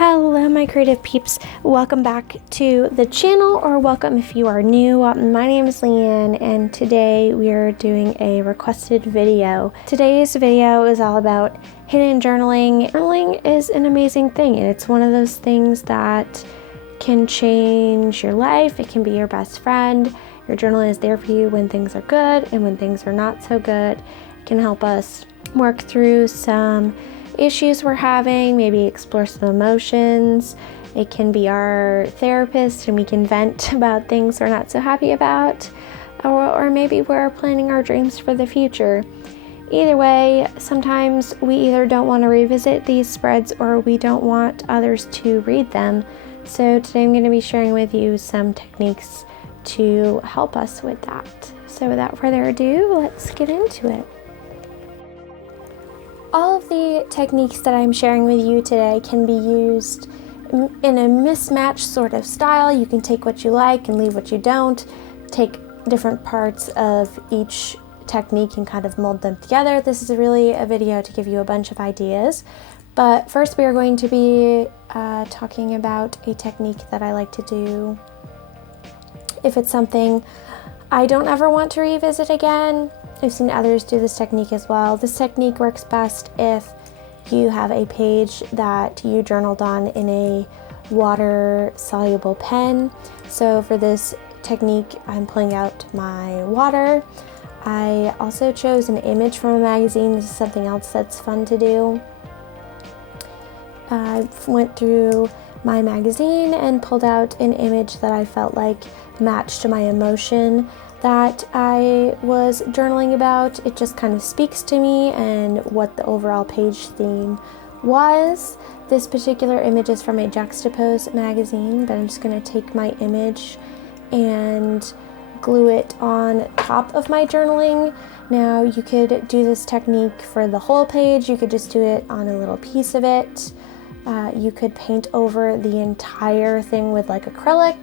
Hello my creative peeps, welcome back to the channel, or welcome if you are new. My name is Leanne and today we are doing a requested video. Today's video is all about hidden journaling. Journaling is an amazing thing and it's one of those things that can change your life. It can be your best friend. Your journal is there for you when things are good and when things are not so good. It can help us work through some issues we're having, maybe explore some emotions. It can be our therapist and we can vent about things we're not so happy about, or maybe we're planning our dreams for the future. Either way, sometimes we either don't want to revisit these spreads or we don't want others to read them. So today I'm going to be sharing with you some techniques to help us with that. So without further ado, let's get into it. All of the techniques that I'm sharing with you today can be used in a mismatched sort of style. You can take what you like and leave what you don't. Take different parts of each technique and kind of mold them together. This is really a video to give you a bunch of ideas. But first we are going to be talking about a technique that I like to do if it's something I don't ever want to revisit again. I've seen others do this technique as well. This technique works best if you have a page that you journaled on in a water-soluble pen. So for this technique, I'm pulling out my water. I also chose an image from a magazine. This is something else that's fun to do. I went through my magazine and pulled out an image that I felt like matched my emotion that I was journaling about. It just kind of speaks to me and what the overall page theme was. This particular image is from a Juxtapose magazine, but I'm just going to take my image and glue it on top of my journaling. Now you could do this technique for the whole page. You could just do it on a little piece of it. You could paint over the entire thing with like acrylic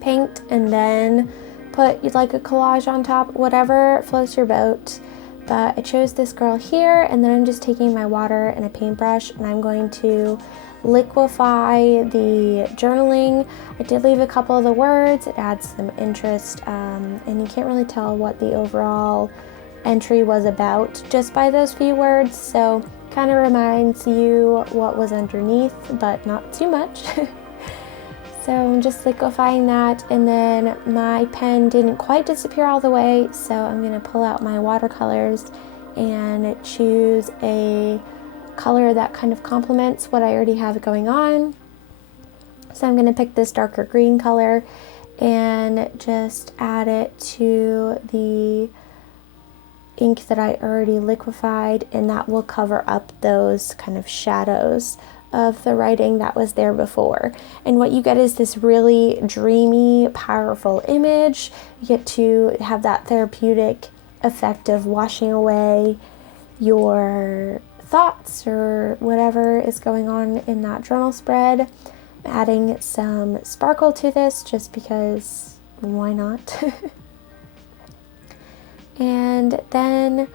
paint and then put like a collage on top, whatever floats your boat. But I chose this girl here, and then I'm just taking my water and a paintbrush and I'm going to liquefy the journaling. I did leave a couple of the words. It adds some interest, and you can't really tell what the overall entry was about just by those few words, so kind of reminds you what was underneath, but not too much. So I'm just liquefying that, and then my pen didn't quite disappear all the way, so I'm going to pull out my watercolors and choose a color that kind of complements what I already have going on. So I'm going to pick this darker green color and just add it to the ink that I already liquefied, and that will cover up those kind of shadows of the writing that was there before. And what you get is this really dreamy, powerful image. You get to have that therapeutic effect of washing away your thoughts or whatever is going on in that journal spread. I'm adding some sparkle to this just because why not? And then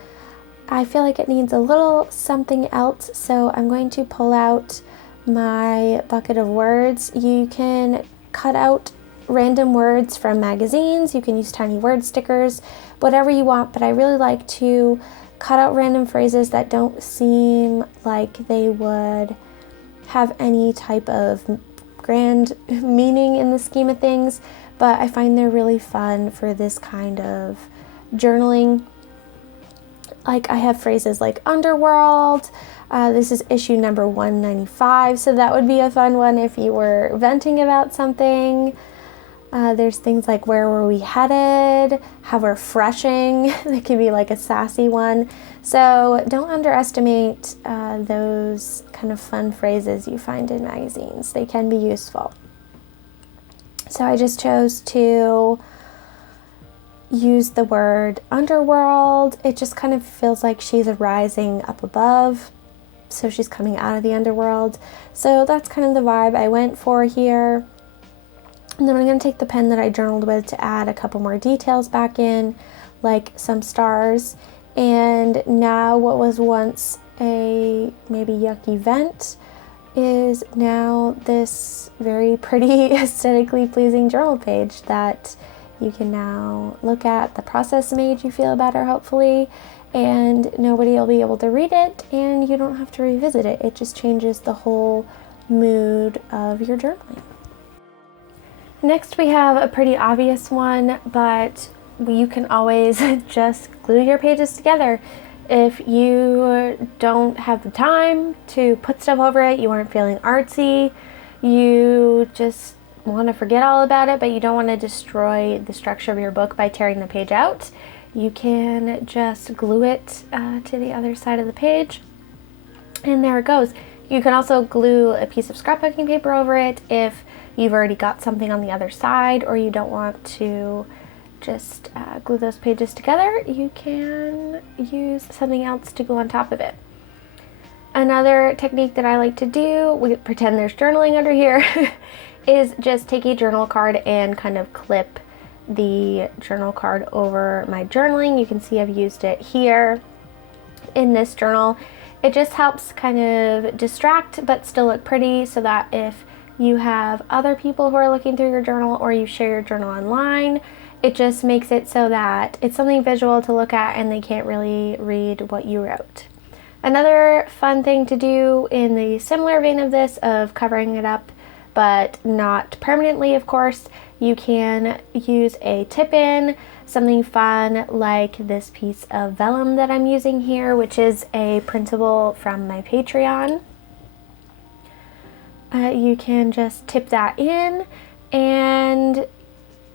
I feel like it needs a little something else, so I'm going to pull out my bucket of words. You can cut out random words from magazines, you can use tiny word stickers, whatever you want, but I really like to cut out random phrases that don't seem like they would have any type of grand meaning in the scheme of things, but I find they're really fun for this kind of journaling. Like I have phrases like underworld. This is issue number 195, so that would be a fun one if you were venting about something. There's things like where were we headed, how refreshing. That could be like a sassy one. So don't underestimate those kind of fun phrases you find in magazines. They can be useful. So I just chose to use the word underworld. It just kind of feels like she's rising up above, so she's coming out of the underworld. So that's kind of the vibe I went for here. And then I'm going to take the pen that I journaled with to add a couple more details back in, like some stars. And now what was once a maybe yucky vent is now this very pretty, aesthetically pleasing journal page that you can now look at. The process made you feel better, hopefully, and nobody will be able to read it, and you don't have to revisit it. It just changes the whole mood of your journaling. Next, we have a pretty obvious one, but you can always just glue your pages together. If you don't have the time to put stuff over it, you aren't feeling artsy, you just want to forget all about it, but you don't want to destroy the structure of your book by tearing the page out, you can just glue it to the other side of the page, and there it goes. You can also glue a piece of scrapbooking paper over it if you've already got something on the other side, or you don't want to just glue those pages together. You can use something else to go on top of it. Another technique that I like to do, we pretend there's journaling under here, is just take a journal card and kind of clip the journal card over my journaling. You can see I've used it here in this journal. It just helps kind of distract but still look pretty, so that if you have other people who are looking through your journal or you share your journal online, it just makes it so that it's something visual to look at and they can't really read what you wrote. Another fun thing to do in the similar vein of this, of covering it up but not permanently, of course, you can use a tip-in, something fun like this piece of vellum that I'm using here, which is a printable from my Patreon. You can just tip that in, and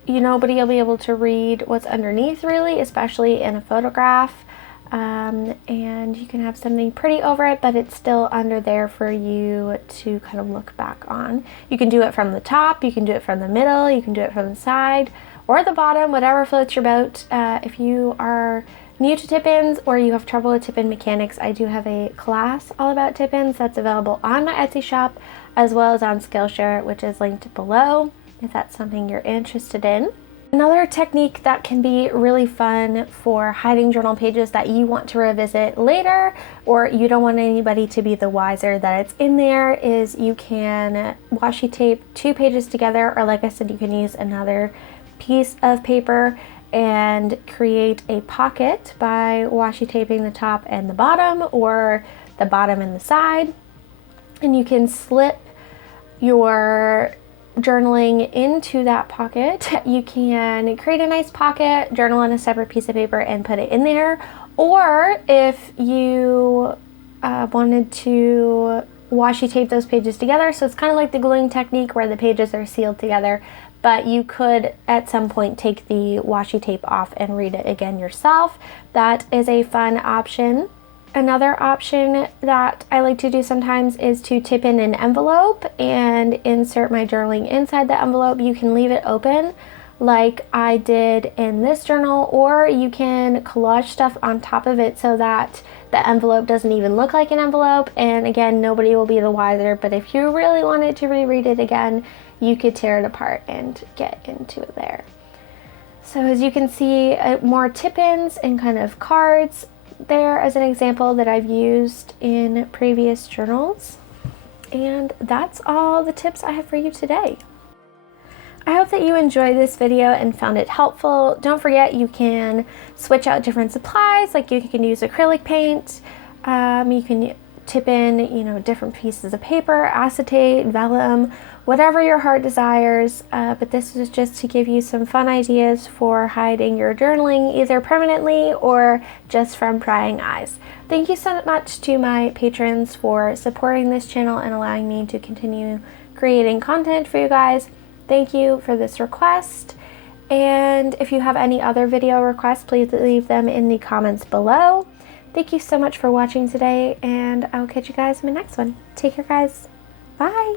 nobody will be able to read what's underneath, really, especially in a photograph. And you can have something pretty over it, but it's still under there for you to kind of look back on. You can do it from the top, you can do it from the middle, you can do it from the side or the bottom, whatever floats your boat. If you are new to tip-ins or you have trouble with tip-in mechanics, I do have a class all about tip-ins that's available on my Etsy shop as well as on Skillshare, which is linked below if that's something you're interested in. Another technique that can be really fun for hiding journal pages that you want to revisit later, or you don't want anybody to be the wiser that it's in there, is you can washi tape 2 pages together, or like I said, you can use another piece of paper and create a pocket by washi taping the top and the bottom, or the bottom and the side. And you can slip your journaling into that pocket. You can create a nice pocket, journal on a separate piece of paper and put it in there. Or if you wanted to washi tape those pages together, so it's kind of like the gluing technique where the pages are sealed together, but you could at some point take the washi tape off and read it again yourself. That is a fun option. Another option that I like to do sometimes is to tip in an envelope and insert my journaling inside the envelope. You can leave it open like I did in this journal, or you can collage stuff on top of it so that the envelope doesn't even look like an envelope, and again, nobody will be the wiser. But if you really wanted to reread it again, you could tear it apart and get into it there. So as you can see, more tip-ins and kind of cards there as an example that I've used in previous journals. And that's all the tips I have for you today. I hope that you enjoyed this video and found it helpful. Don't forget, you can switch out different supplies, like you can use acrylic paint, you can tip in, different pieces of paper, acetate, vellum, whatever your heart desires, but this is just to give you some fun ideas for hiding your journaling, either permanently or just from prying eyes. Thank you so much to my patrons for supporting this channel and allowing me to continue creating content for you guys. Thank you for this request, and if you have any other video requests, please leave them in the comments below. Thank you so much for watching today, and I'll catch you guys in my next one. Take care, guys. Bye!